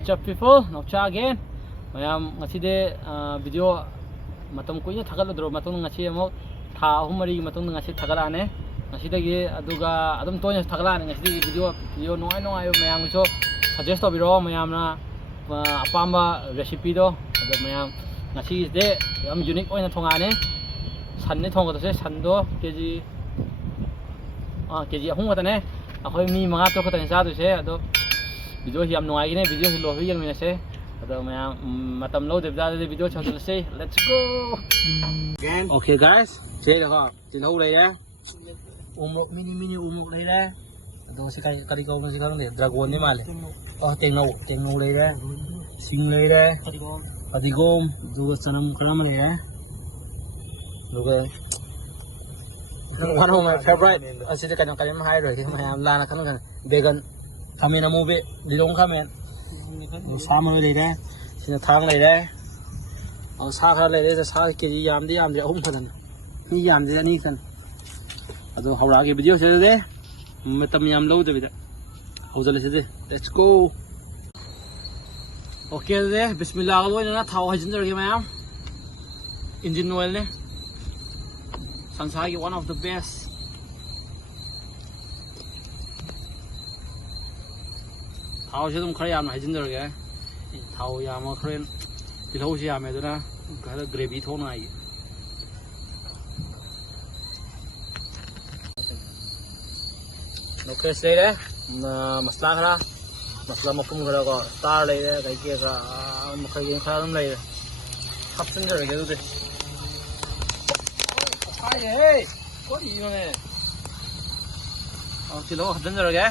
What's up people? Nokcha again. Mayam ngaside video matam kunya thagalodro matong ngasi amok tha ahumari matong ngasi thagalane ngasidagi aduga adum tonya thagalane ngasidagi video nongai mayam cho suggest tobiro mayamna apamba recipe do ado mayam ngasi de yam unique oina thongane sanne thonggodose sando kg kg ahum gatane akhoi mi manga to khatane sa duse ado video hi am nungai gine video hi lo hi yang minase ado mayam matam lo de video chadul se let's go okay guys che ga tin ho le ya umok mini umok le le ado se kai kari ko ma se kang le dragon ni male teng no le le sing le le adigom du sanam kram le ya duga one of my favorite aside kan kan hai rồi thì mayam la na kan vegan kami na movie dilong kami samaเลยนะสิทางเลยนะเอาซาคาเลยนะซาเกี่ยยามที่ยามเดียวอุ้มกันนี่ยามเดียวนี่กันเอาตัวเขาลากี่วิดีโอเสร็จเลยไม่ต้องยามเล่าเดี๋ยวเอาจะเลยเสร็จ let's go โอเคเลยบิสมิลลาห์กันเลยนะท้าวให้จินเดอร์กี่ไหมครับ engine oil เนี่ยสันสาย one of the best thao chứ không khai làm này chân rồi kìa thao làm mà khai thì lâu chứ làm này thôi na cái là gravy thô này ok đây đấy masala khá masala một công rồi có star đây đấy cái kia là một cái gì khá lắm này hấp chân rồi cái gì ai vậy có gì mà này thì lâu hấp chân rồi kìa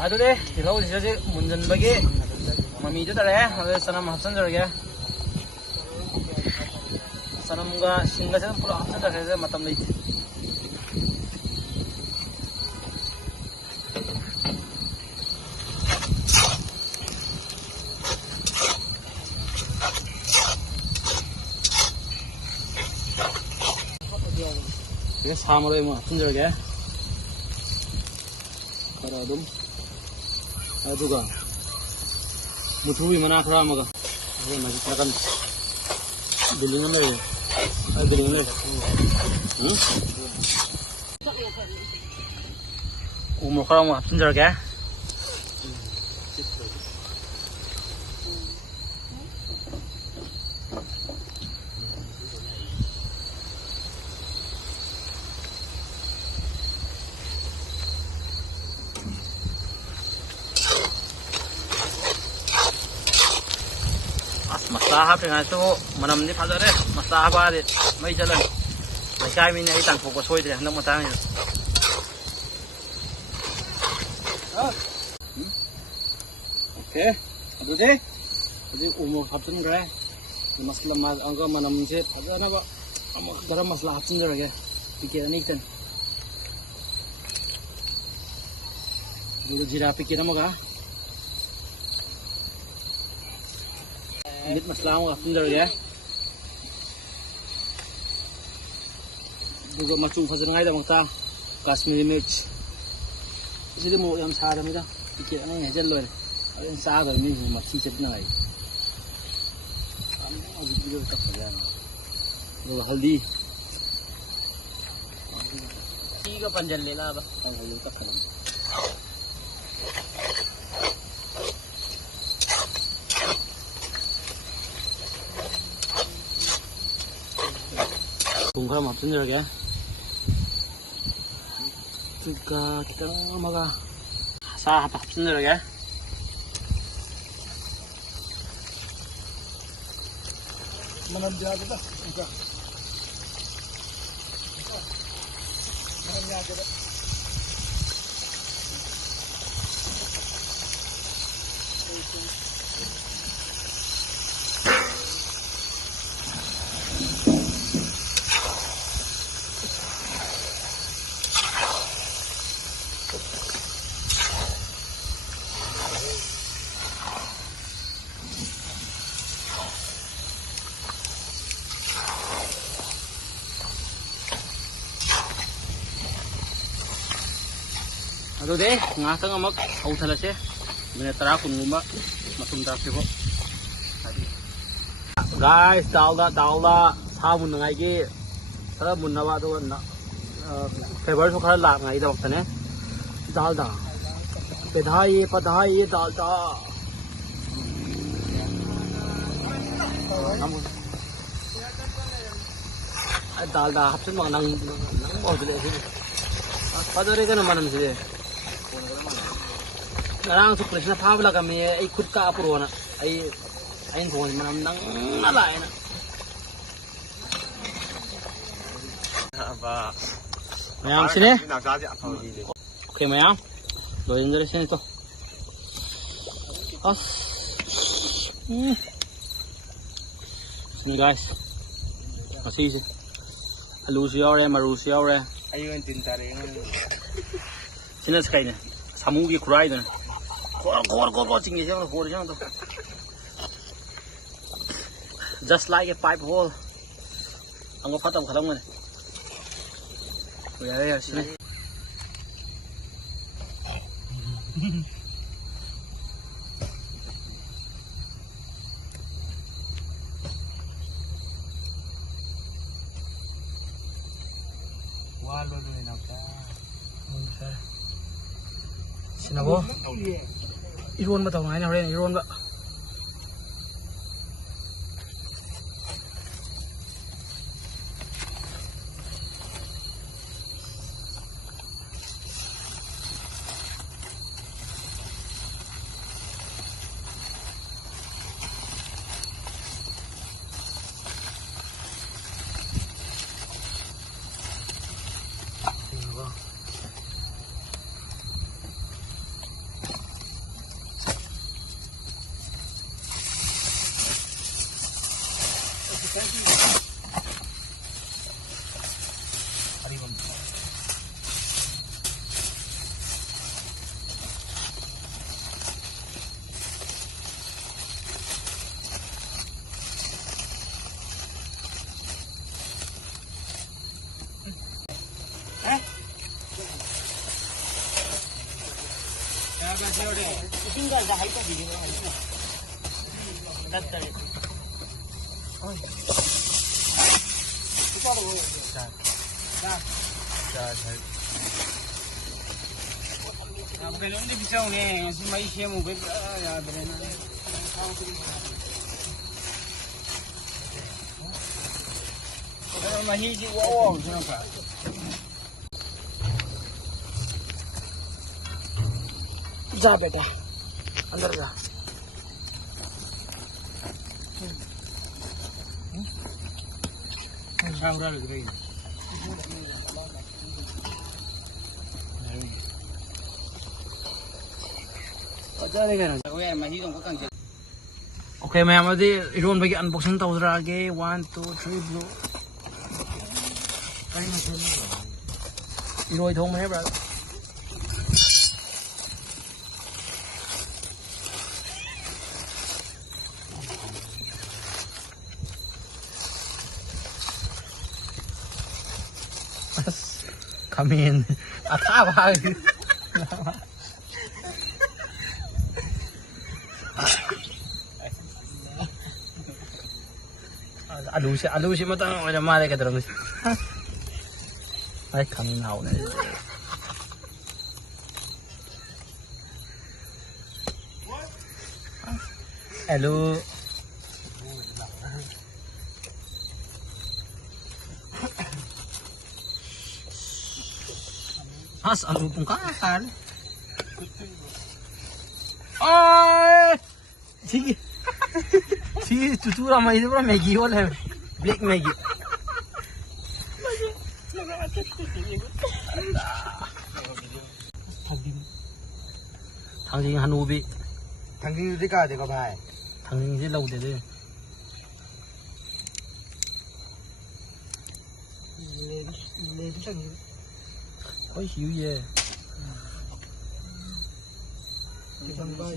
Aduh deh, di laut saja munjun bagi mami itu tadi ya, ada sana mahsan juga ya. Sana munga singa saja pulau mahsan saja matam lagi. Ini sama lagi mahsan juga ya. Kalau dum. Aduga mutuwi mana khara maga ye ma ji kan building na le building le umur khara ma sunjar ga masalah dengan itu mana ni pasal deh masalah apa deh mai jalan macam ini ikan fokus soi deh nak matang itu oke aduh deh jadi umur hapun kere masalah mas angka mana mungkin ada apa dalam masalah hapun kere ya pikiran ini kan dulu jira pikiran mau kah Ingat masalah apa sendiri ya? Juga macam pasal ngai dah mangta Kashmiri Mirch. Jadi mau yang sahara ni dah, fikir ni aja loh. Yang sahara ni masih cipta ngai. Abu juga tak payah. Juga haldi. Tiga panjang lela bah. Haldi tak kalam. Bungkam apa sih ya? Juga kita maga sah apa sih ya? Mana dia ada dah? Mana dia ada? ꯑꯗꯨꯗꯤ ꯉꯥꯏꯍꯥꯛꯇꯪ ꯑꯃꯨꯛ ꯍꯧꯊꯜꯂꯁꯦ ꯃꯤꯅꯠ 10 ꯀꯨꯟꯒꯨꯝꯕ ꯃꯇꯨꯡ ꯇꯥꯔꯛꯁꯤꯀꯣ ꯒꯥꯏꯁ ꯗꯥꯜꯗ ꯁꯥ ꯃꯨꯟꯅꯉꯥꯏꯒꯤ ꯈꯔ ꯃꯨꯟꯅꯕ ꯑꯗꯨꯒ ꯐ꯭ꯂꯦꯚꯔꯁꯨ ꯈꯔ ꯂꯥꯛꯅꯉꯥꯏꯒꯤꯗꯃꯛꯇꯅꯦ ꯗꯥꯜꯗ पधाइए दालदा दालदा हप्चन मा नंग मौजले पदरे कन मनम से नरांग सु कृष्ण फाबला का मे आई खुद का अपुरोना आई थोन मनम नंग लायना मैम सिने okay ma'am lo interesa nito as ini guys masih sih alu siaure maru siaure ayo tintare sini sekali samu gi kurai dan kor cinggi siapa kor siapa tuh just like a pipe hole anggap kata kalau mana ya sini Sinabo iron ba taw ngai na ren iron ba tinggal dah hai tadi dah dah oi kita baru dah अब कहीं नहीं बिचाऊ ने ऐसे मई से मुझे याद रहना अगर मही जी वो सुनो का जा बेटा अंदर जा शावरा लग रही है Okay, ma'am, adi iron bagi unboxing tawdrage 1 2 3 blue iroi thong me bra come in athawa alu si matang ada mare ka terus ay kami na una alu has alu pun kakal ay sige si tutura mai itu pura Maggi wala black Maggi thằng gì Hanubi thằng đi đi cả thì có phải thằng gì lâu để đi lên chắc gì có hiểu gì cái thằng bay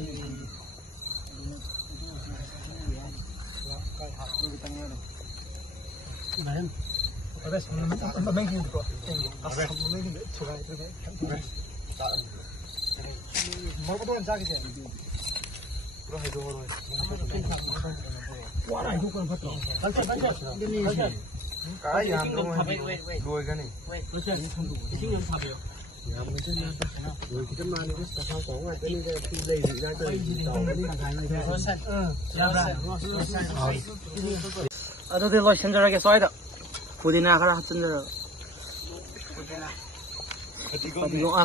Này, ở đây mình making it, a bit. That's making it. So I 먹어도 안 짜게 돼. 그럼 해도 그래. 와라 이거 건 봤다. 달차. cái gì ăn luôn đuôi cái này rồi cái chân man nó sao có ngoài cái này thì đầy ra tới 어떻게 로 신절하게 써야다. 부디나 하나 찐들.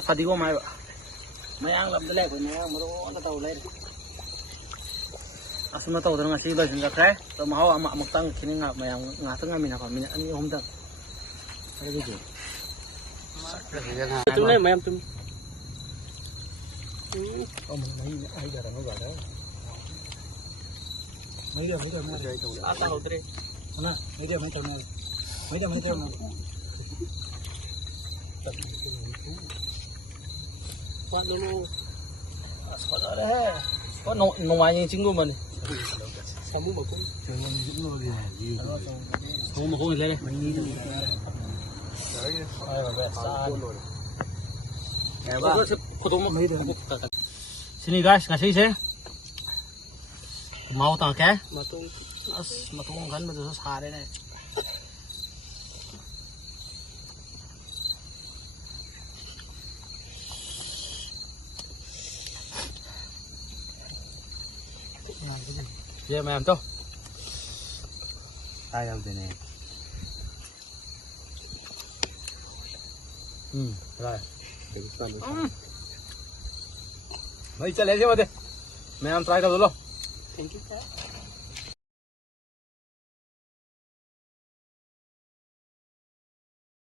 파디고 말아. mayang lam dele ko mayang mo to taw lay. Asuma taw dang asi lo sinja kray. To mau ama maktang kini nga mayang nga tang amin ako min ani hom dang. Ay gitu. Tum ne mayam tum. mấy giờ nó gọi đó mấy giờ nó dậy tàu Asa hotre. nè mấy giờ mấy tàu này mấy giờ Quan dulu. Sekolah deh. Kok nonganya cinggu mana? kamu bakun jangan gitu loh dia Kamu mau kau deh. Sini guys, ngasih saya. Mau tang ke? Matung kan betul sehari nih. Dạ mày làm cho. ai làm thế này Rồi. mấy chân lấy chứ mà đi Mày làm try đâu rồi. Thank you.